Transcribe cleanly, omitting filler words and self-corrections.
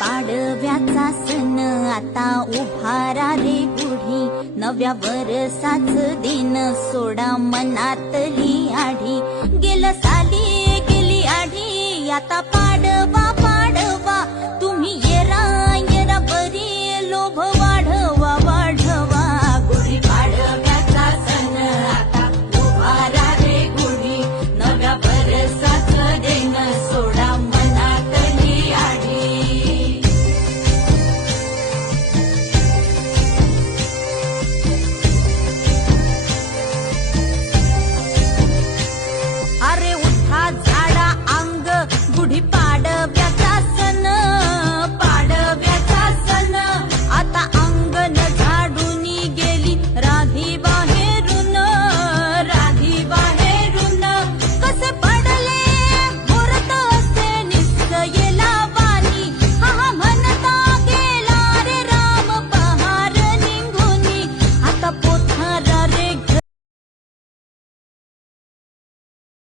पाडव्याचा सण आता उभारा रे गुढी, नव्या वर्षाच दिन सोडा मनातली आढी. गेलं साली गेली आढी, आता पाडवा पाडवा, तुम्ही येरा येरा बरी लोभ वाढवा वाढवा. गुढी पाडव्याचा सण आता उभारा रे गुढी, नव्या वर्षाच दिन सोडा मनातली आढी. अरे उठा झाडा अंग, गुढी